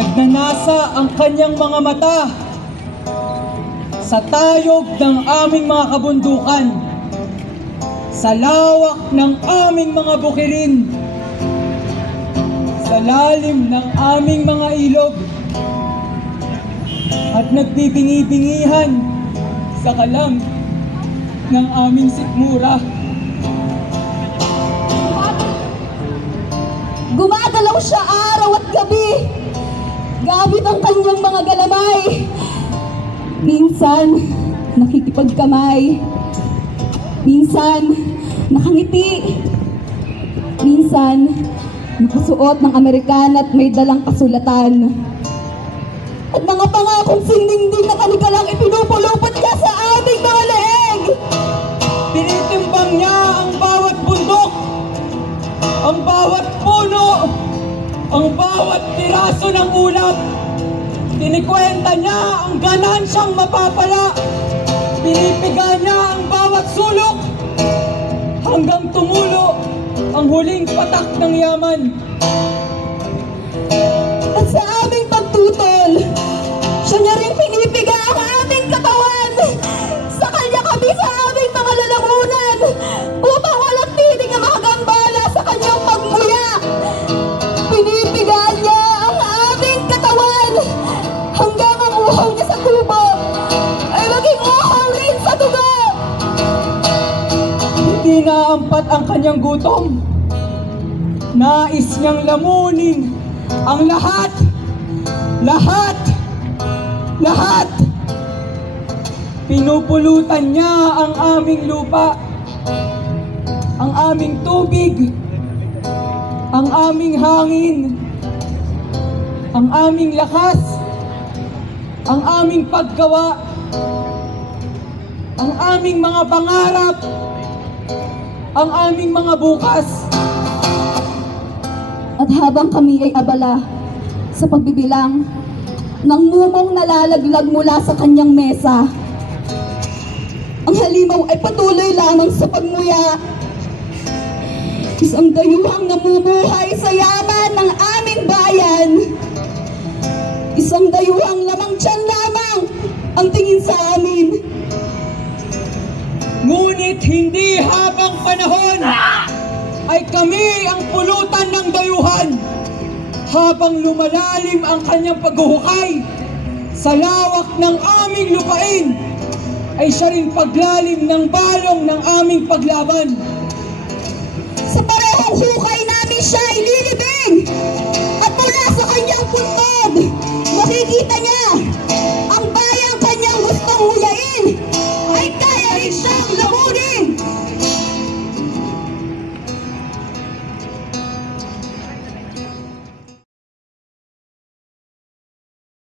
Nagnanasa ang kanyang mga mata sa tayog ng aming mga kabundukan, sa lawak ng aming mga bukirin, sa lalim ng aming mga ilog, at nagbibingi-bingihan sa kalam ng aming sikmura. Gumagalaw siya araw at gabi, gamit ang kanyang mga galamay. Minsan, nakikipagkamay. Minsan, nakangiti. Minsan, nakasuot ng Amerikana at may dalang kasulatan. At mga pangakong sinding-ding na kanigalang ipinupulupot niya sa aming mga leeg. Tinitimbang niya ang bawat bundok, ang bawat puno, ang bawat piraso ng ulap. Kinikwenta niya ang ganansyang mapapala. Pinipiga niya ang bawat sulok hanggang tumulo ang huling patak ng yaman. At sa aming pagtutol, siya niya rin pinipiga ang aming katawan. Sa kanya kami sa aming mga lalamunan upang walang tinig na makagambala sa kanyang pagmuya. Pinipiga niya ang aming katawan hanggang ang uhaw niya sa tubo ay maging uhaw rin sa dugo. Hindi naampat ang kanyang gutom. Nais niyang lamunin ang lahat. Lahat! Lahat! Pinupulutan niya ang aming lupa, ang aming tubig, ang aming hangin, ang aming lakas, ang aming paggawa, ang aming mga pangarap, ang aming mga bukas. At habang kami ay abala sa pagbibilang ng mumong nalalaglag mula sa kanyang mesa, ang halimaw ay patuloy lamang sa pagmuya. Isang dayuhang namumuhay sa yaman ng aming bayan. Isang dayuhang lamang tiyan lamang ang tingin sa amin. Ngunit hindi habang panahon ay kami ang pulutan ng dayuhan. Habang lumalalim ang kanyang paghuhukay sa lawak ng aming lupain, ay siya rin paglalim ng balong ng aming paglaban. Sa parehong hukay namin siya ililibing.